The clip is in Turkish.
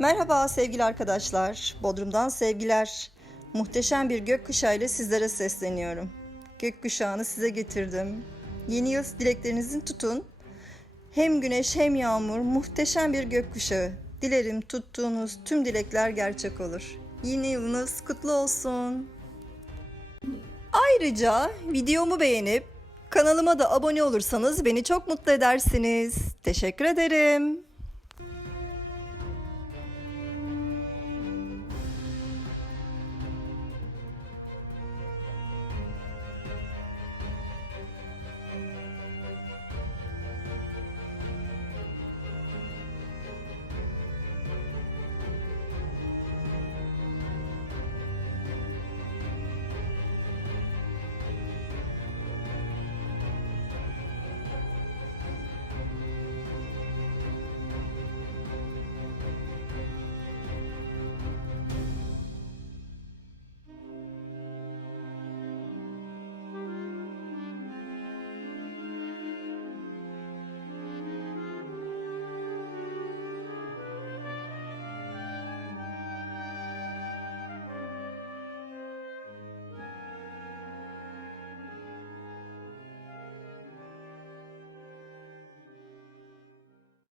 Merhaba sevgili arkadaşlar. Bodrum'dan sevgiler. Muhteşem bir gökkuşağı ile sizlere sesleniyorum. Gökkuşağını size getirdim. Yeni yıl dileklerinizi tutun. Hem güneş hem yağmur muhteşem bir gökkuşağı. Dilerim tuttuğunuz tüm dilekler gerçek olur. Yeni yılınız kutlu olsun. Ayrıca videomu beğenip kanalıma da abone olursanız beni çok mutlu edersiniz. Teşekkür ederim.